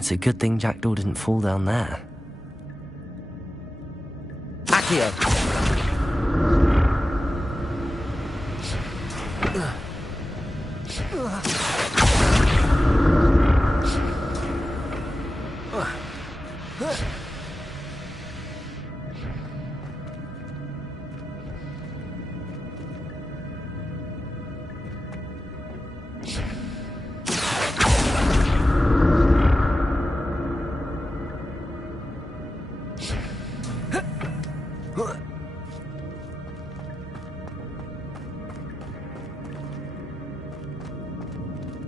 It's a good thing Jackdaw didn't fall down there. Accio!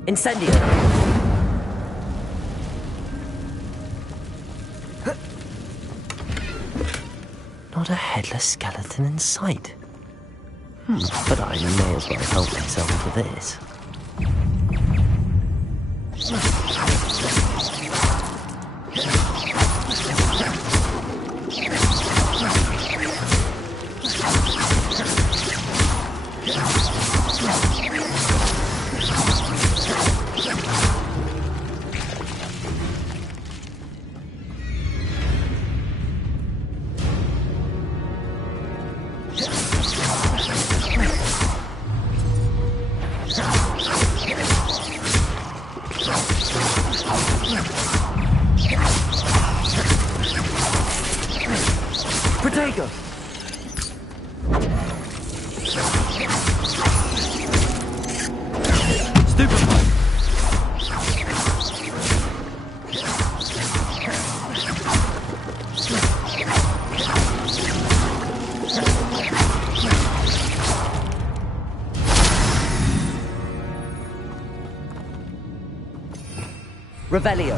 Incendio! Not a headless skeleton in sight. But I may as well help myself to this. Protego! Stupefy! Revelio!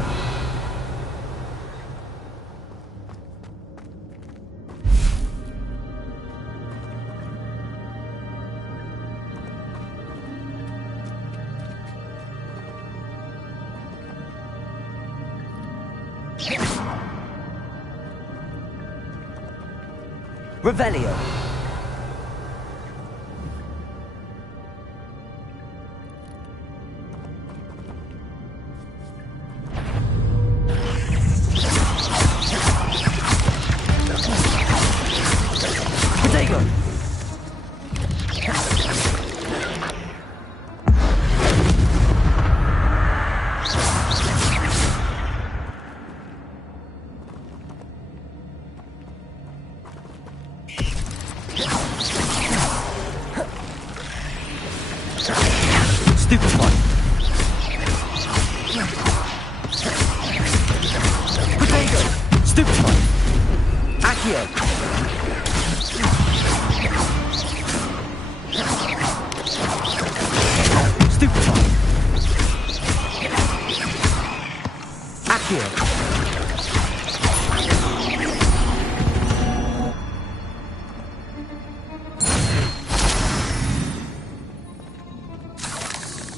Revelio! Protego! Stupefy! Protego! Stupefy! Accio! Stupefy! Accio!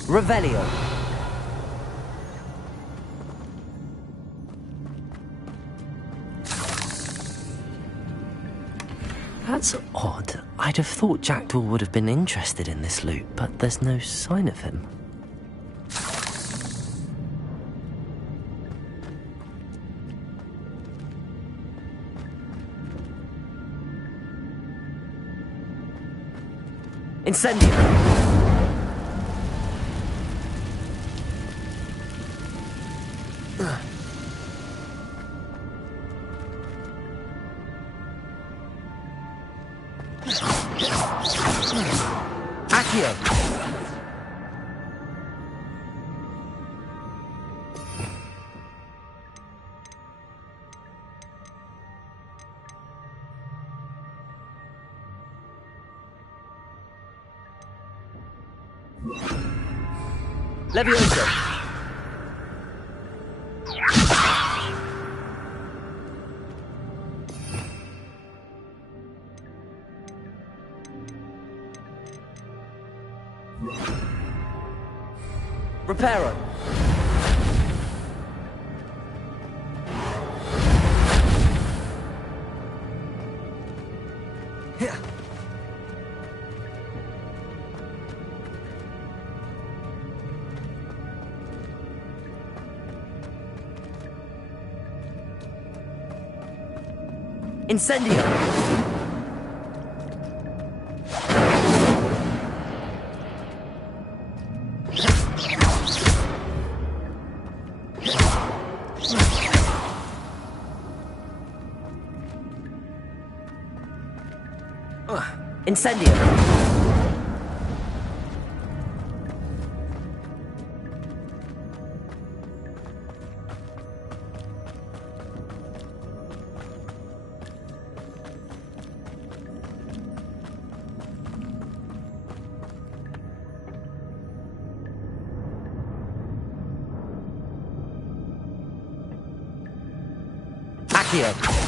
Revelio! That's odd. I'd have thought Jackdaw would have been interested in this loot, but there's no sign of him. Incendio! Accio! Levioso! Reparo! Incendio! Incendio! Accio!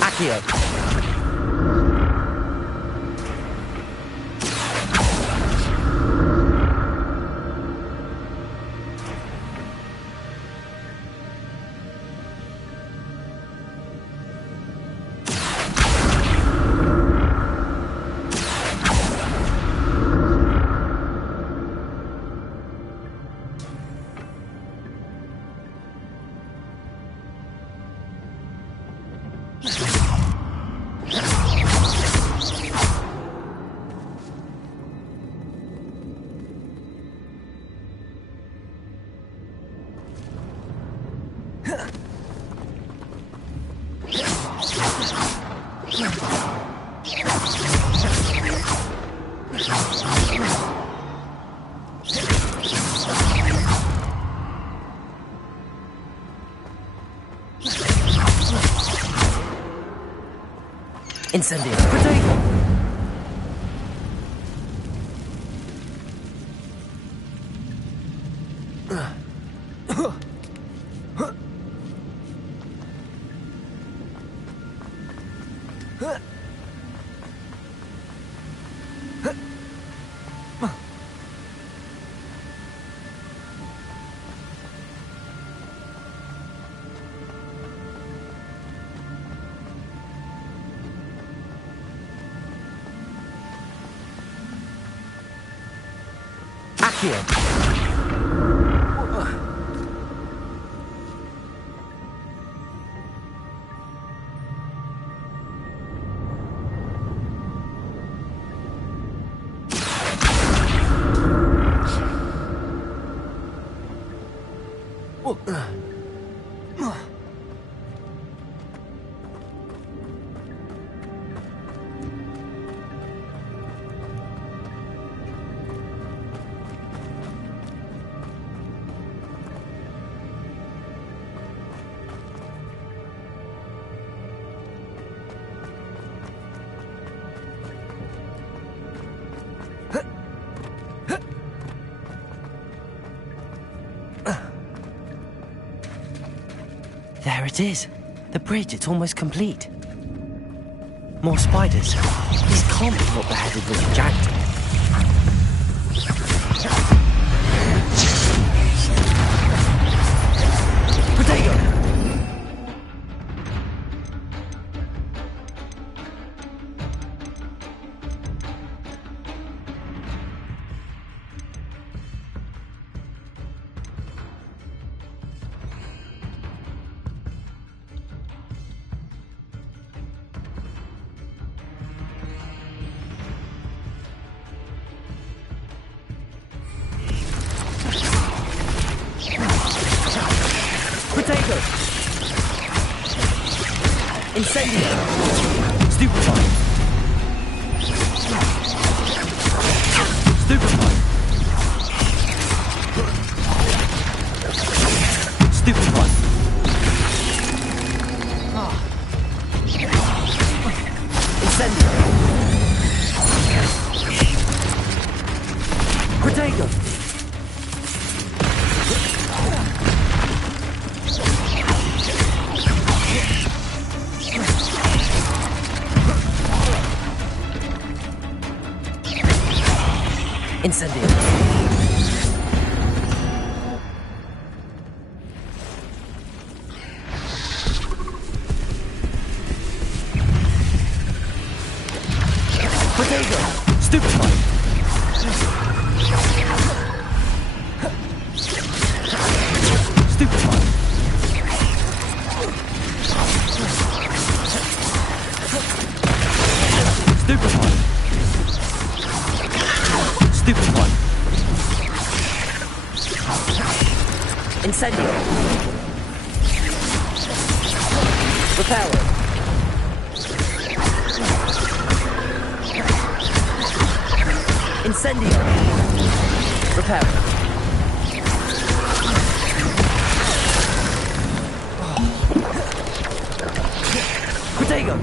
Accio! Accio! Incendio! Protego! Accio! There it is. The bridge, it's almost complete. More spiders. This can't be what the headed wizard Jack did. Potato! Potato! Incendio! Stupefy! Stupefy! Stupefy! Incendio! Potato! Incendio. Potato. Stupefy. Stupefy. Stupefy. Stupid one. Incendio. Reparo. Incendio. Reparo. Potato.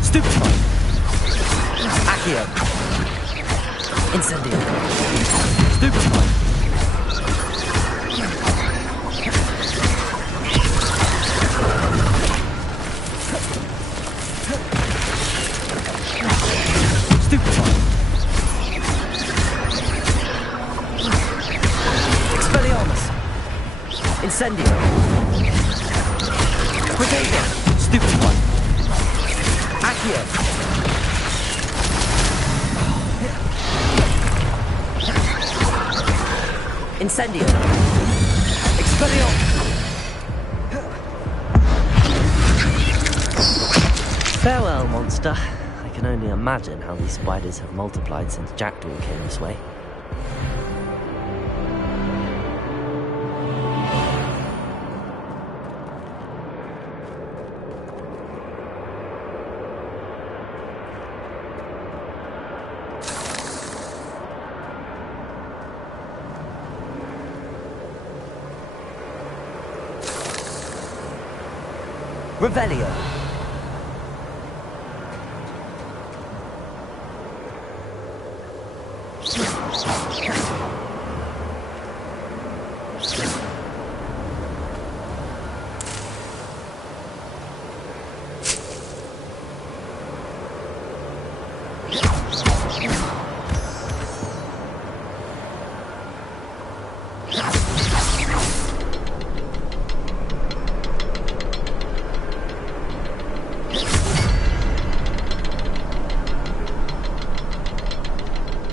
Stupefy! Accio! Incendio! Stupefy! Stupefy! Expelliarmus! Incendio! Protego! Stupefy! Accio! Incendio! Expelliarmus! Farewell, monster. I can only imagine how these spiders have multiplied since Jackdaw came this way. Revelio.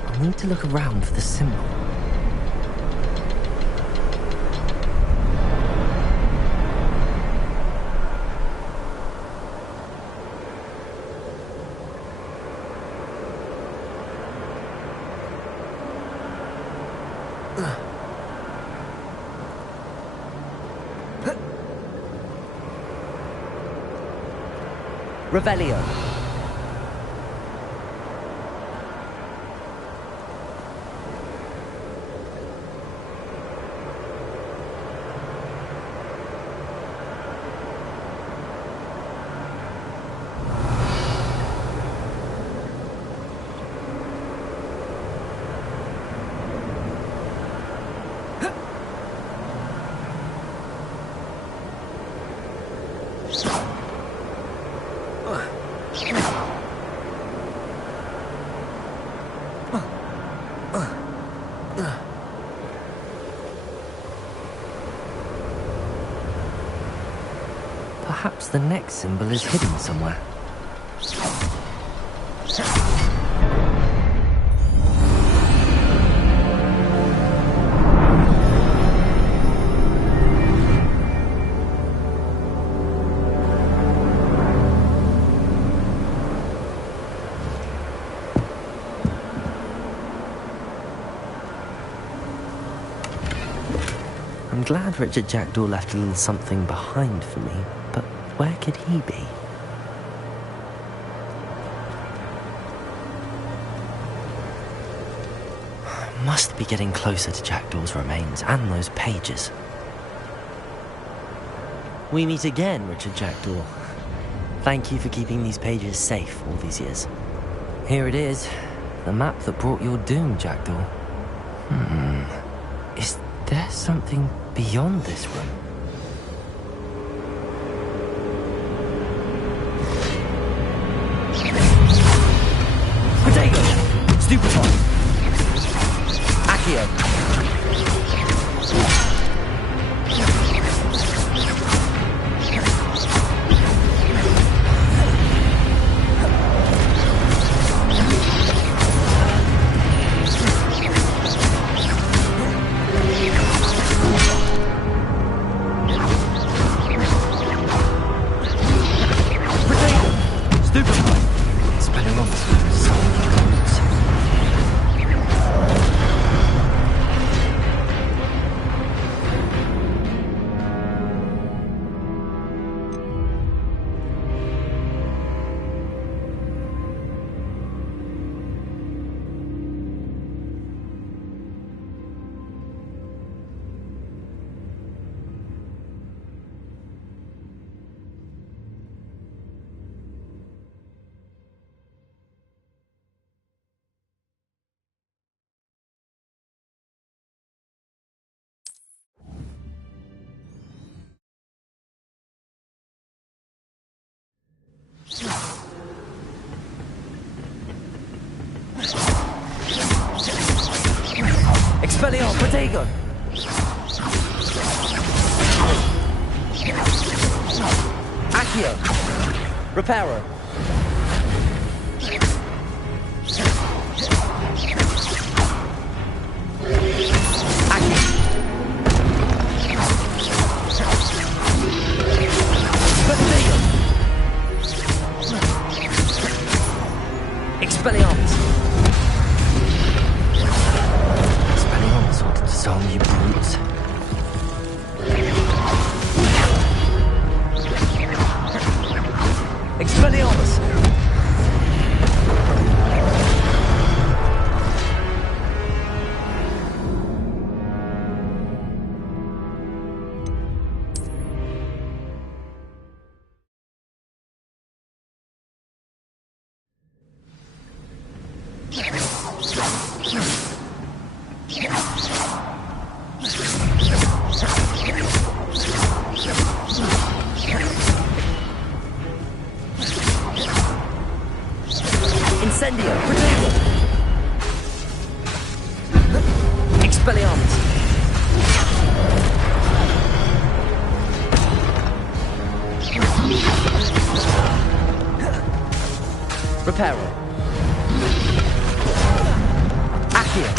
I need to look around for the symbol. Revelio. Perhaps the next symbol is hidden somewhere. I'm glad Richard Jackdaw left a little something behind for me, but where could he be? Must be getting closer to Jackdaw's remains and those pages. We meet again, Richard Jackdaw. Thank you for keeping these pages safe all these years. Here it is, the map that brought your doom, Jackdaw. Is there something beyond this room? Protego! Stupefy! Accio! Expelliarmus! Protego! Accio! Reparo! Expelliarmus! Expelliarmus ought to disarm you brutes. Expelliarmus! Incendio! Protego! Expelliarmus! Reparo! Accio!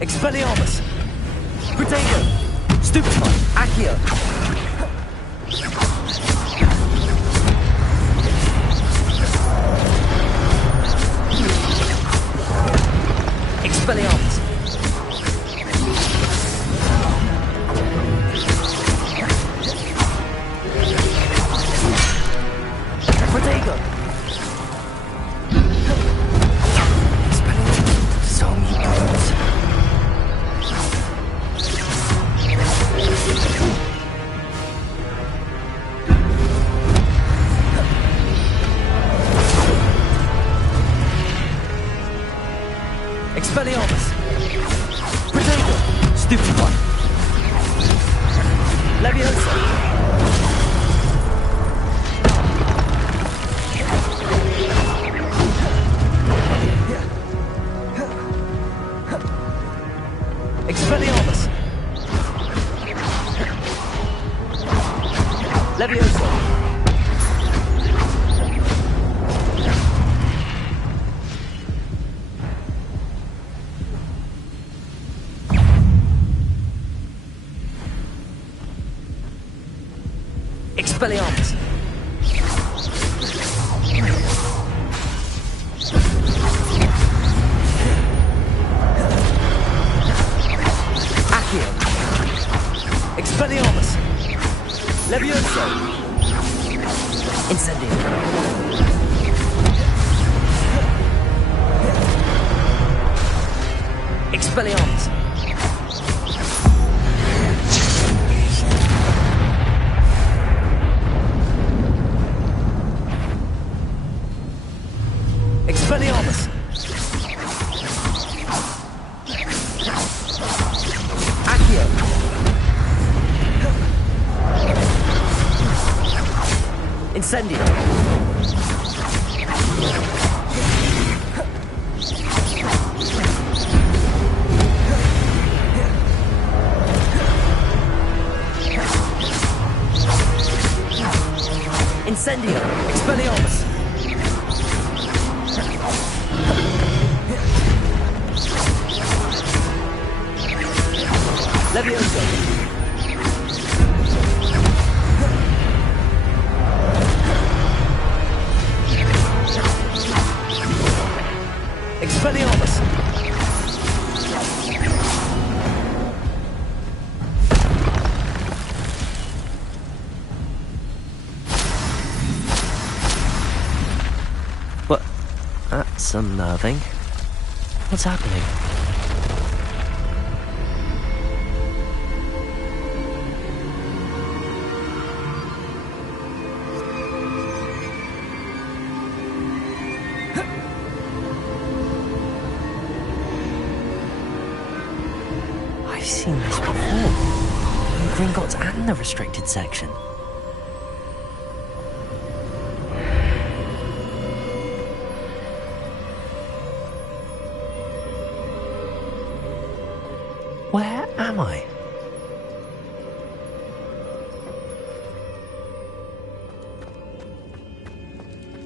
Expelliarmus! Protego! Stupefy! Accio! Expelliarmus! Protego! Expelliarmus! Disarm you brutes. Expelliarmus! Protego! Stupefy! Leviosa! Expelliarmus! Leviosa! Expelliarmus! Accio! Expelliarmus! Leviosa! Incendio! Expelliarmus! Expelliarmus! Accio! Incendio! Incendio! Expelliarmus! Leviosa! That's unnerving. What's happening? I've seen this before. In Gringotts and the restricted section. Where am I?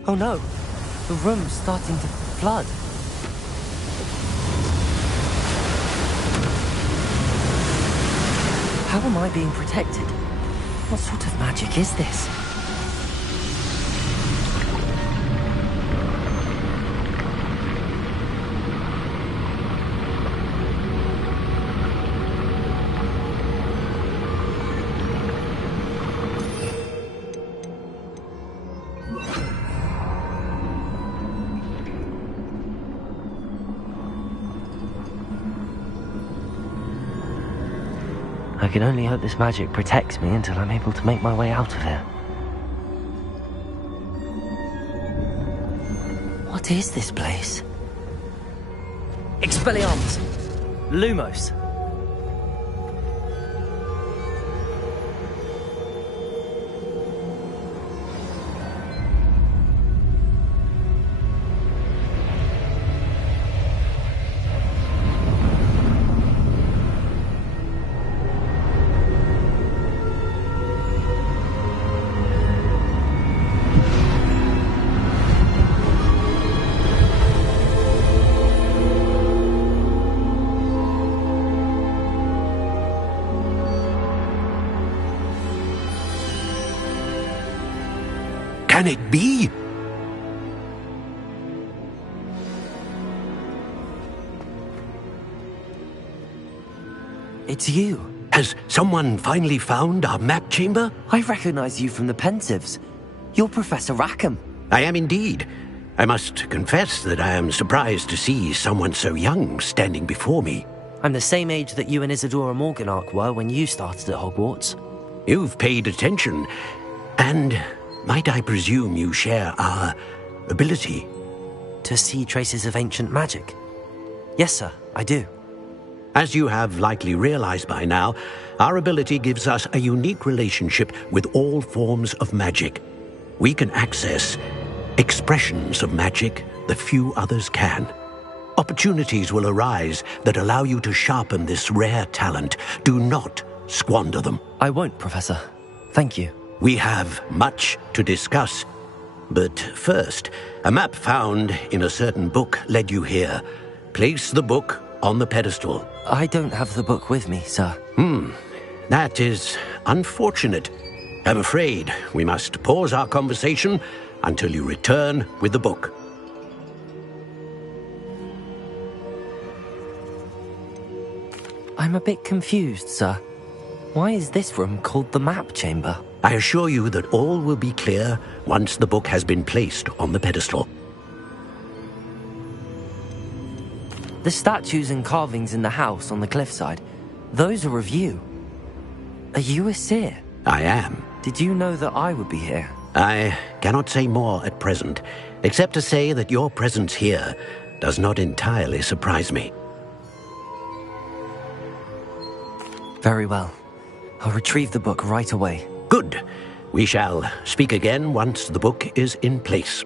Oh no! The room's starting to flood. How am I being protected? What sort of magic is this? I can only hope this magic protects me until I'm able to make my way out of here. What is this place? Expelliarmus! Lumos! Can it be? It's you. Has someone finally found our map chamber? I recognize you from the Pensives. You're Professor Rackham. I am indeed. I must confess that I am surprised to see someone so young standing before me. I'm the same age that you and Isadora Morganach were when you started at Hogwarts. You've paid attention, and might I presume you share our ability? To see traces of ancient magic? Yes, sir, I do. As you have likely realized by now, our ability gives us a unique relationship with all forms of magic. We can access expressions of magic that few others can. Opportunities will arise that allow you to sharpen this rare talent. Do not squander them. I won't, Professor. Thank you. We have much to discuss. But first, a map found in a certain book led you here. Place the book on the pedestal. I don't have the book with me, sir. That is unfortunate. I'm afraid we must pause our conversation until you return with the book. I'm a bit confused, sir. Why is this room called the map chamber? I assure you that all will be clear once the book has been placed on the pedestal. The statues and carvings in the house on the cliffside, those are of you. Are you a seer? I am. Did you know that I would be here? I cannot say more at present, except to say that your presence here does not entirely surprise me. Very well. I'll retrieve the book right away. Good. We shall speak again once the book is in place.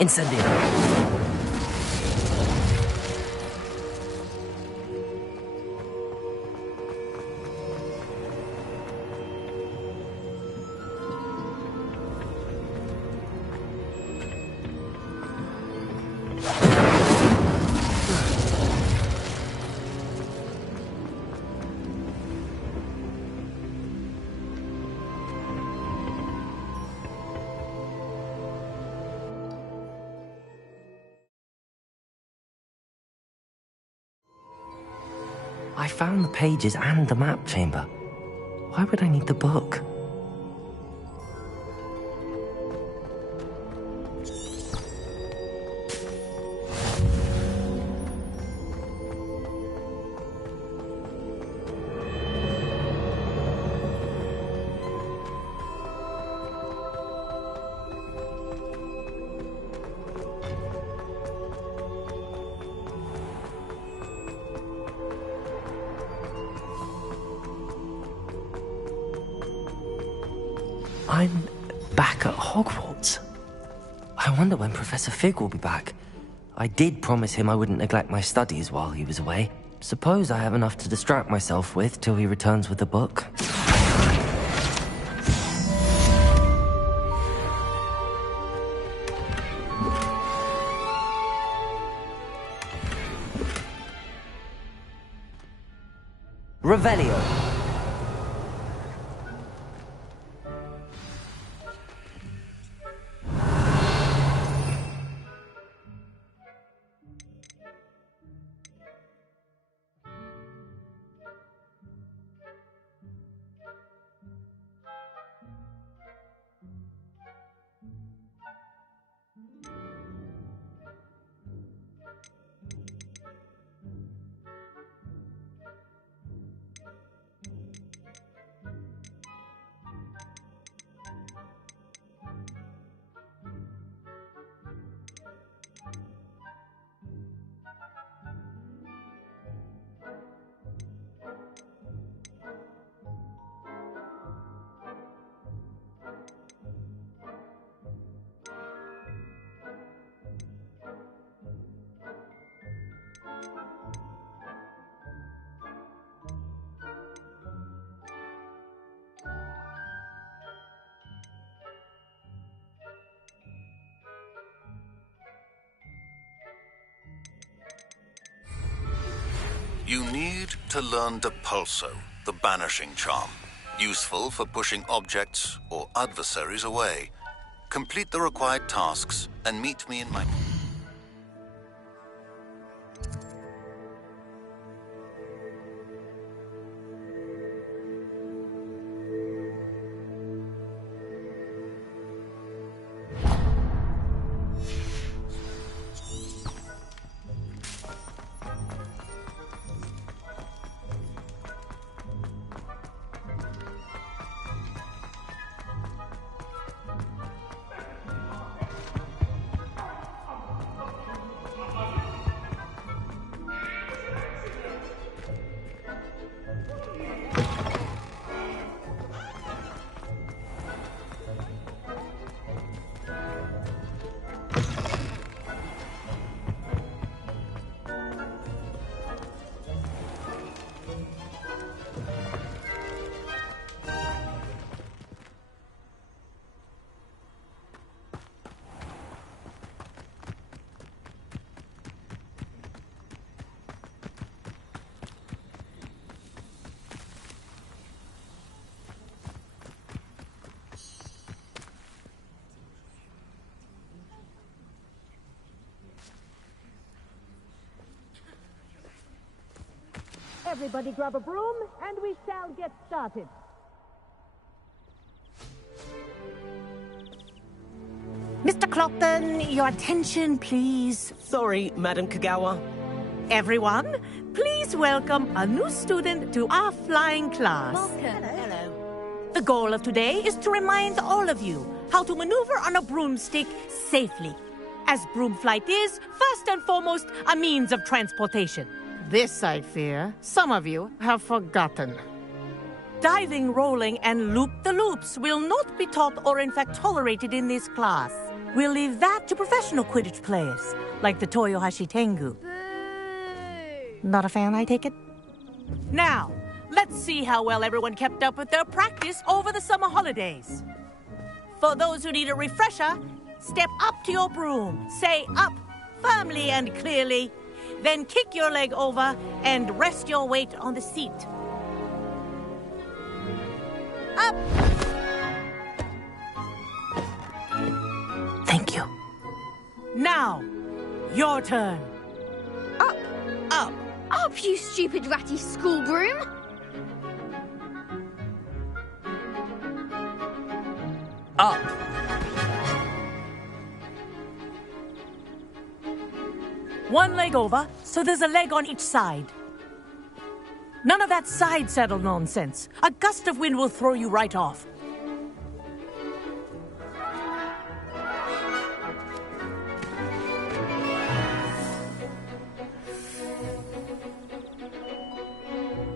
Incendio. I found the pages and the map chamber. Why would I need the book? I'm back at Hogwarts. I wonder when Professor Fig will be back. I did promise him I wouldn't neglect my studies while he was away. Suppose I have enough to distract myself with till he returns with the book. Revelio. You need to learn Depulso, the banishing charm. Useful for pushing objects or adversaries away. Complete the required tasks and meet me in my... Everybody grab a broom, and we shall get started. Mr. Clopton, your attention, please. Sorry, Madam Kagawa. Everyone, please welcome a new student to our flying class. Welcome. Hello. The goal of today is to remind all of you how to maneuver on a broomstick safely, as broom flight is, first and foremost, a means of transportation. This, I fear, some of you have forgotten. Diving, rolling, and loop-the-loops will not be taught or in fact tolerated in this class. We'll leave that to professional Quidditch players, like the Toyohashi Tengu. Not a fan, I take it? Now, let's see how well everyone kept up with their practice over the summer holidays. For those who need a refresher, step up to your broom, say up firmly and clearly, then kick your leg over and rest your weight on the seat. Up! Thank you. Now, your turn. Up! Up! Up, you stupid ratty school broom! Up. One leg over, so there's a leg on each side. None of that side saddle nonsense. A gust of wind will throw you right off.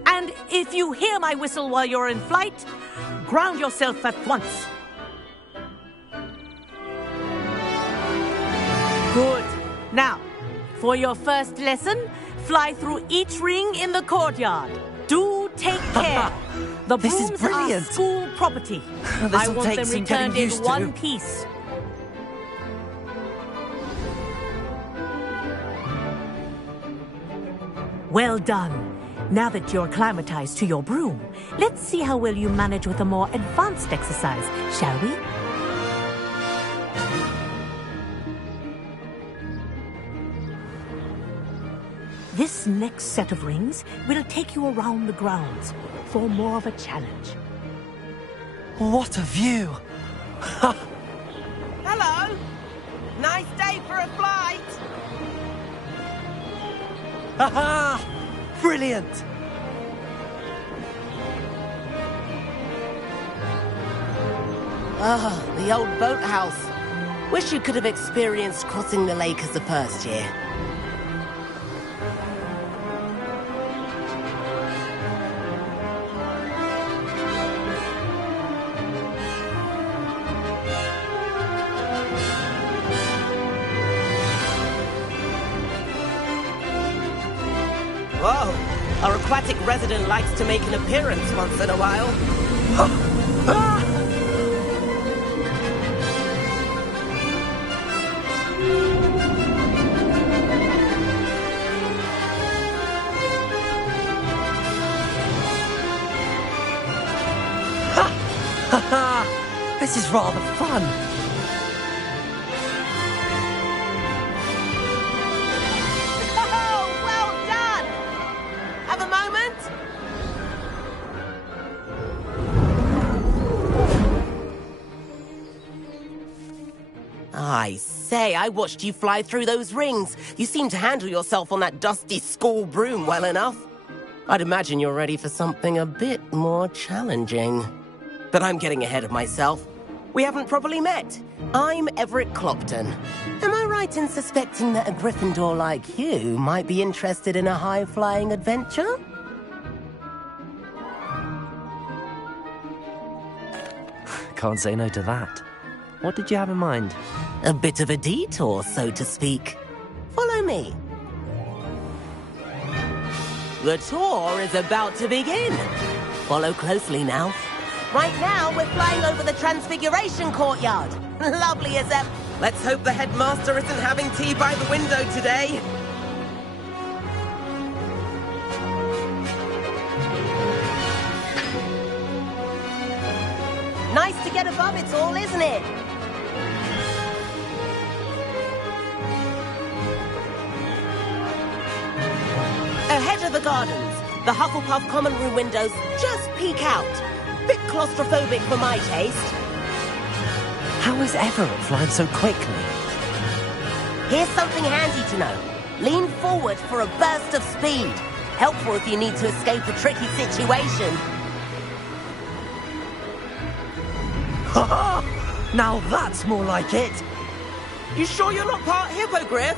And if you hear my whistle while you're in flight, ground yourself at once. Good. Now, for your first lesson, fly through each ring in the courtyard. Do take care. The This is brooms brilliant. are school property. I This'll want take them some getting returned in used to. one piece. Well done. Now that you're acclimatized to your broom, let's see how well you manage with a more advanced exercise, shall we? This next set of rings will take you around the grounds for more of a challenge. What a view! Hello! Nice day for a flight! Haha! Brilliant! Ah, the old boathouse. Wish you could have experienced crossing the lake as a first year. Whoa! Our aquatic resident likes to make an appearance once in a while. This is rather fun. Oh, well done! Have a moment? I say, I watched you fly through those rings. You seem to handle yourself on that dusty school broom well enough. I'd imagine you're ready for something a bit more challenging. But I'm getting ahead of myself. We haven't properly met. I'm Everett Clopton. Am I right in suspecting that a Gryffindor like you might be interested in a high-flying adventure? Can't say no to that. What did you have in mind? A bit of a detour, so to speak. Follow me. The tour is about to begin. Follow closely now. Right now, we're flying over the Transfiguration Courtyard. Lovely as ever. Let's hope the headmaster isn't having tea by the window today. Nice to get above it all, isn't it? Ahead of the gardens, the Hufflepuff common room windows just peek out. Bit claustrophobic for my taste. How is Everett flying so quickly? Here's something handy to know. Lean forward for a burst of speed. Helpful if you need to escape a tricky situation. Now that's more like it! You sure you're not part hippogriff?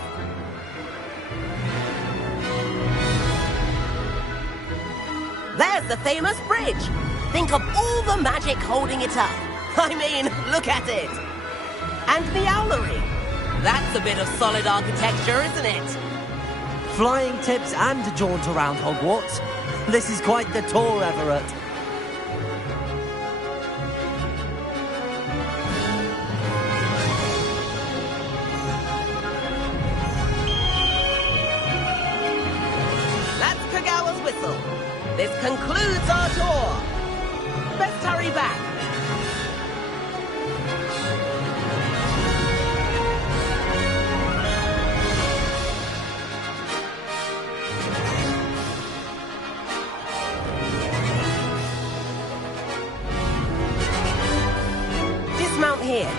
There's the famous bridge. Think of all the magic holding it up. I mean, look at it. And the owlery. That's a bit of solid architecture, isn't it? Flying tips and a jaunt around Hogwarts. This is quite the tour, Everett. That's Kagawa's whistle. This concludes our tour. Best hurry back. Dismount here.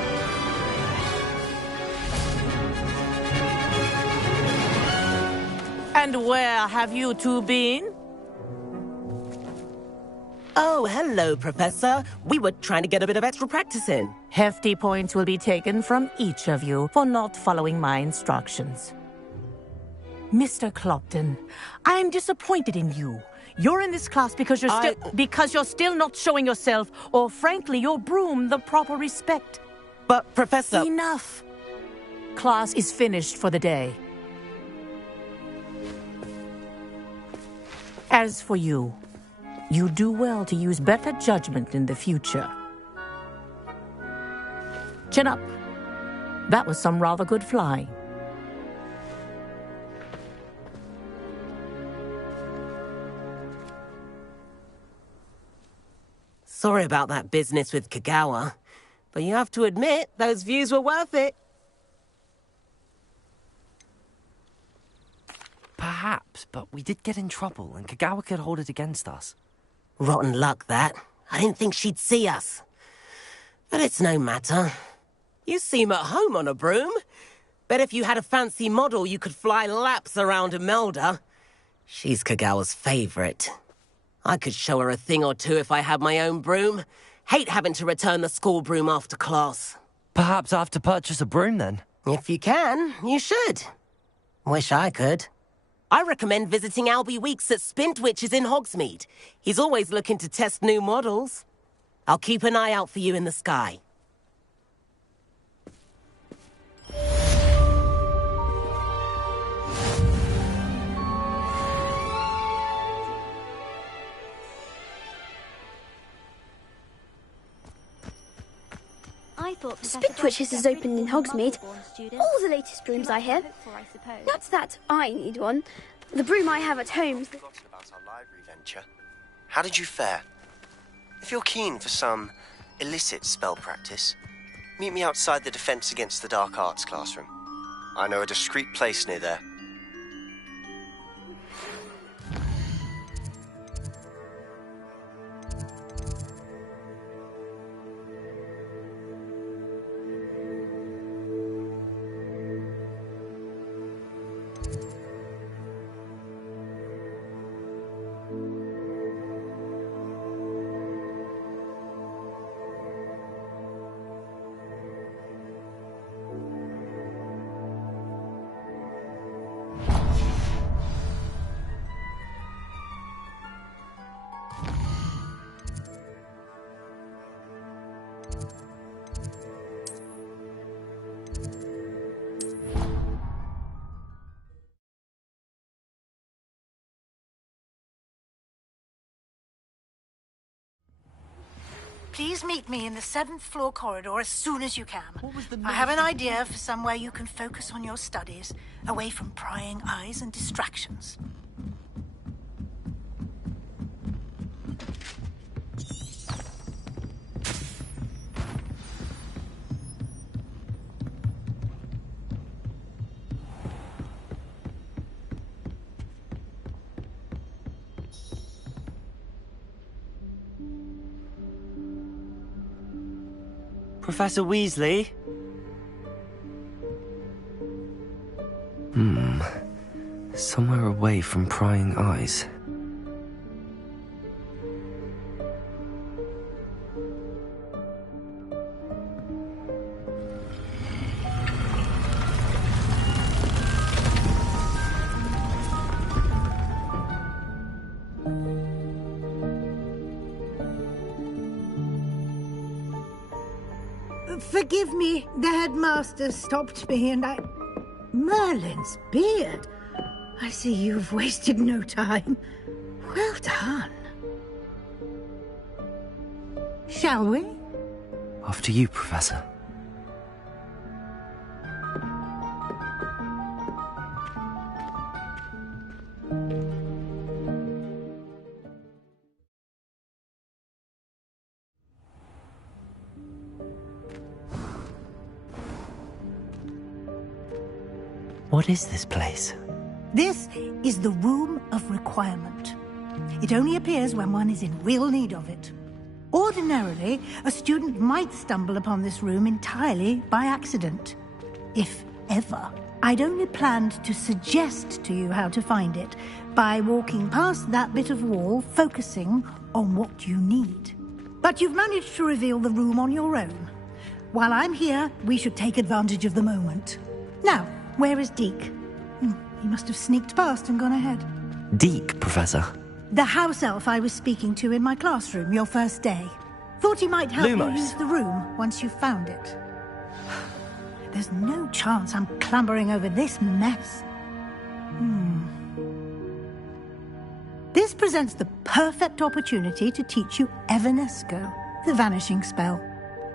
And where have you two been? Oh, hello, Professor. We were trying to get a bit of extra practice in. Hefty points will be taken from each of you for not following my instructions. Mr. Clopton, I'm disappointed in you. You're in this class because you're still not showing yourself, or frankly, your broom, the proper respect. But, Professor... Enough. Class is finished for the day. As for you, you do well to use better judgment in the future. Chin up. That was some rather good flying. Sorry about that business with Kagawa, but you have to admit, those views were worth it. Perhaps, but we did get in trouble, and Kagawa could hold it against us. Rotten luck, that. I didn't think she'd see us. But it's no matter. You seem at home on a broom. Bet if you had a fancy model, you could fly laps around Imelda. She's Kagawa's favorite. I could show her a thing or two if I had my own broom. Hate having to return the school broom after class. Perhaps I have to purchase a broom, then? If you can, you should. Wish I could. I recommend visiting Albie Weeks at Spintwitches in Hogsmeade. He's always looking to test new models. I'll keep an eye out for you in the sky. I thought Spintwitches is opened in Hogsmeade. All the latest brooms, I hear. That's that I need one. The broom I have at home. Forgotten about our library venture. How did you fare? If you're keen for some illicit spell practice, meet me outside the Defense Against the Dark Arts classroom. I know a discreet place near there. Please meet me in the 7th floor corridor as soon as you can. I have an idea for somewhere you can focus on your studies, away from prying eyes and distractions. Professor Weasley? Somewhere away from prying eyes. Forgive me, the headmaster stopped me and I... Merlin's beard. I see you've wasted no time. Well done. Shall we? After you, Professor. What is this place? This is the Room of Requirement. It only appears when one is in real need of it. Ordinarily, a student might stumble upon this room entirely by accident. If ever. I'd only planned to suggest to you how to find it by walking past that bit of wall, focusing on what you need. But you've managed to reveal the room on your own. While I'm here, we should take advantage of the moment. Now, where is Deke? He must have sneaked past and gone ahead. Deke, Professor. The house elf I was speaking to in my classroom your first day. Thought he might help you use the room once you found it. There's no chance I'm clambering over this mess. This presents the perfect opportunity to teach you Evanesco, the vanishing spell.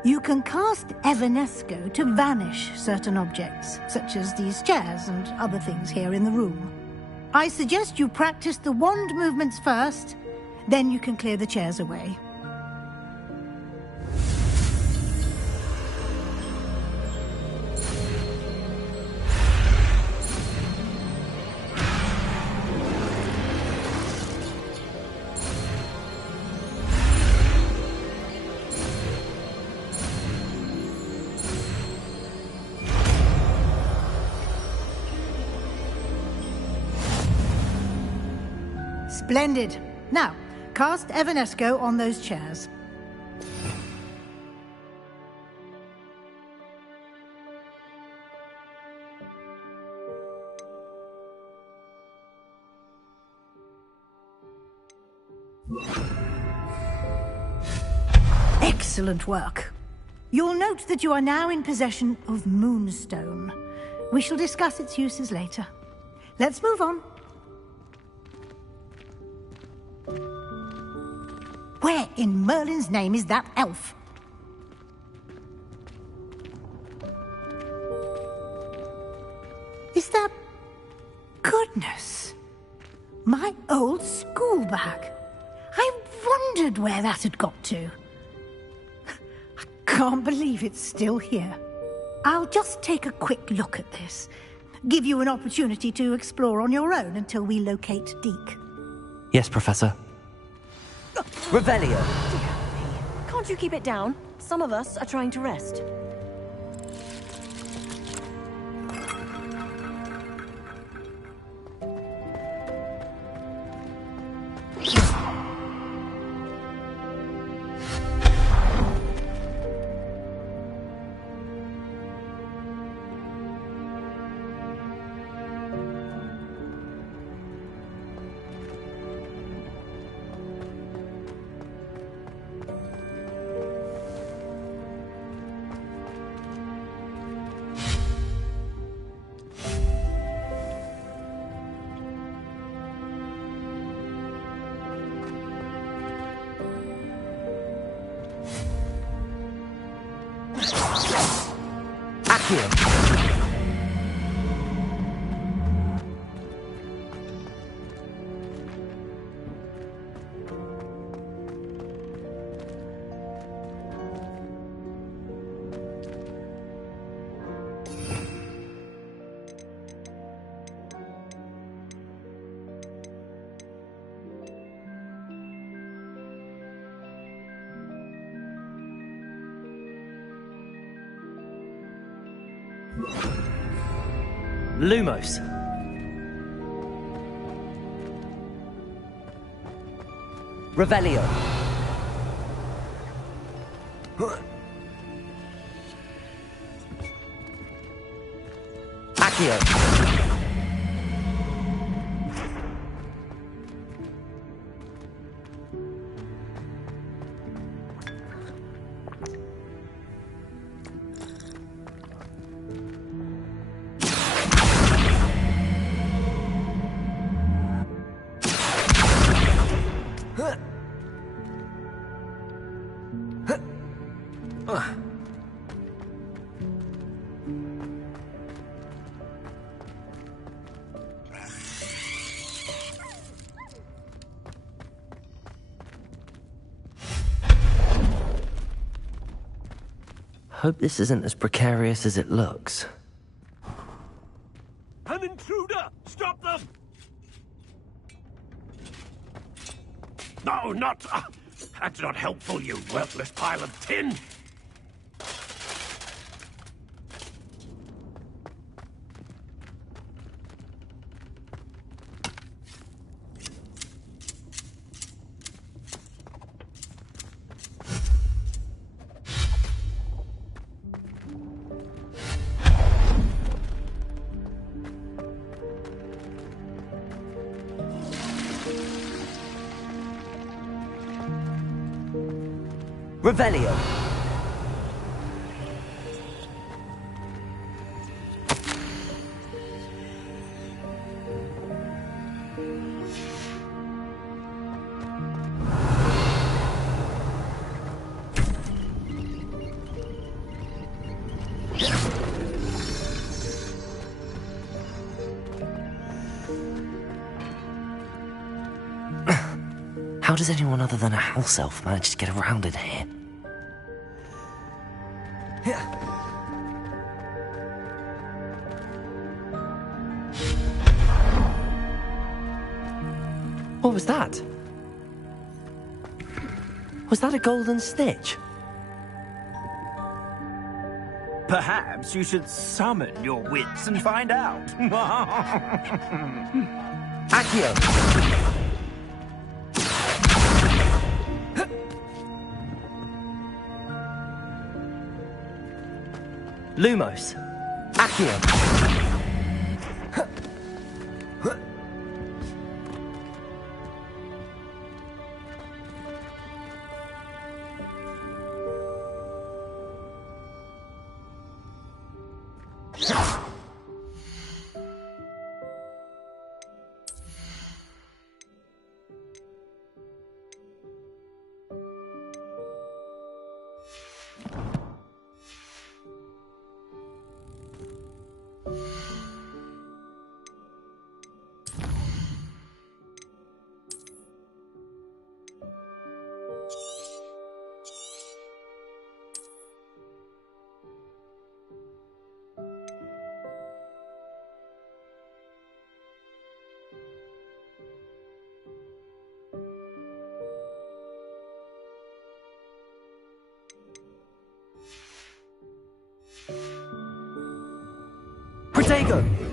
You can cast Evanesco to vanish certain objects, such as these chairs and other things here in the room. I suggest you practice the wand movements first, then you can clear the chairs away. Splendid. Now, cast Evanesco on those chairs. Excellent work. You'll note that you are now in possession of Moonstone. We shall discuss its uses later. Let's move on. Where in Merlin's name is that elf? Is that... Goodness! My old school bag. I wondered where that had got to. I can't believe it's still here. I'll just take a quick look at this. Give you an opportunity to explore on your own until we locate Deke. Yes, Professor. Revelio! Can't you keep it down? Some of us are trying to rest. Lumos. Revelio. Accio. Hope this isn't as precarious as it looks. An intruder! Stop them! No, not... that's not helpful, you worthless pile of tin! Revelio. How does anyone other than a house elf manage to get around in here? What was that? Was that a golden snitch? Perhaps you should summon your wits and find out. Accio. Lumos. Accio. Protego!